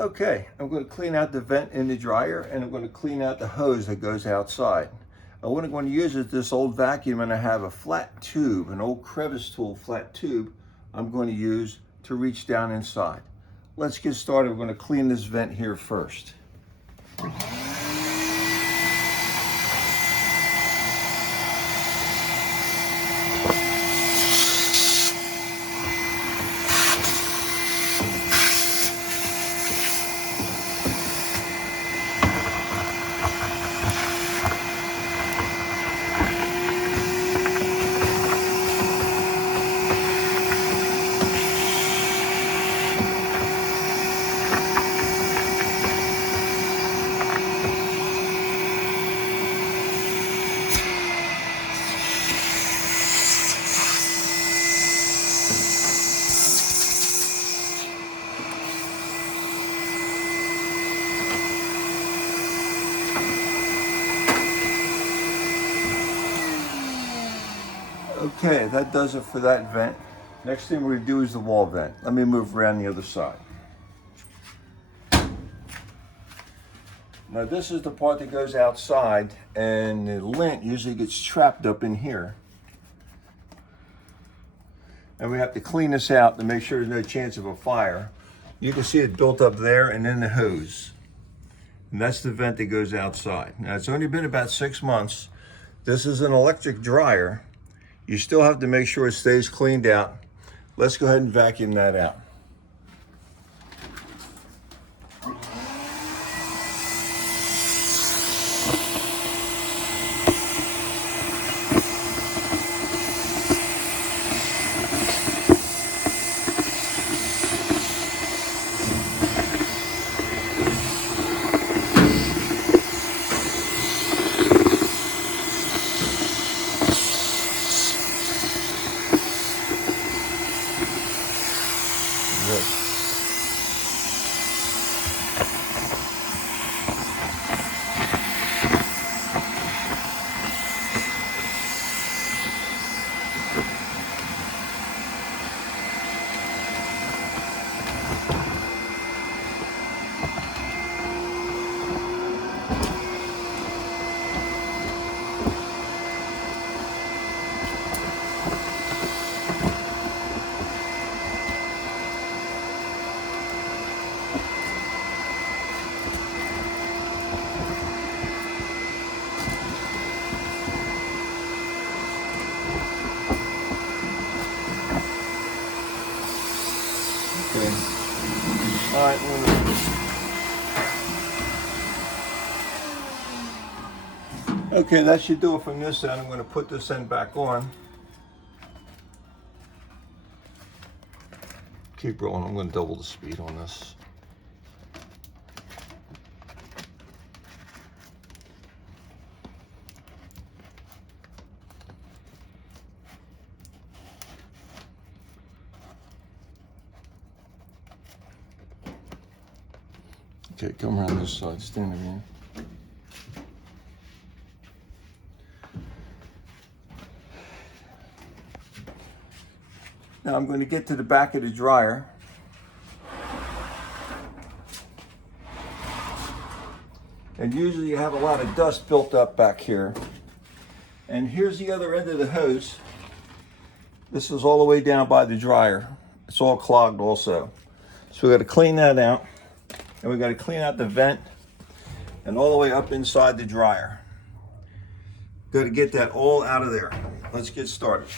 Okay, I'm going to clean out the vent in the dryer, and I'm going to clean out the hose that goes outside. What I'm going to use is this old vacuum, and I have a flat tube, an old crevice tool flat tube I'm going to use to reach down inside. Let's get started. We're going to clean this vent here first. Okay, that does it for that vent. Next thing we're going to do is the wall vent. Let me move around the other side. Now this is the part that goes outside, and the lint usually gets trapped up in here. And we have to clean this out to make sure there's no chance of a fire. You can see it built up there and in the hose. And that's the vent that goes outside. Now it's only been about 6 months. This is an electric dryer. You still have to make sure it stays cleaned out. Let's go ahead and vacuum that out. Okay. All right. Okay, that should do it from this end. I'm going to put this end back on. Keep rolling. I'm going to double the speed on this. Okay, come around this side. Stand again. Now I'm going to get to the back of the dryer. And usually you have a lot of dust built up back here. And here's the other end of the hose. This is all the way down by the dryer. It's all clogged also. So we got to clean that out. And we got to clean out the vent and all the way up inside the dryer. Got to get that all out of there. Let's get started.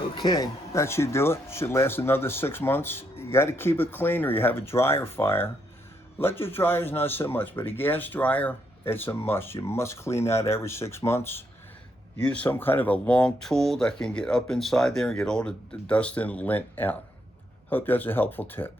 Okay, that should do it. Should last another 6 months. You got to keep it clean or you have a dryer fire. Electric dryers, not so much, but a gas dryer, it's a must. You must clean that every 6 months. Use some kind of a long tool that can get up inside there and get all the dust and lint out. Hope that's a helpful tip.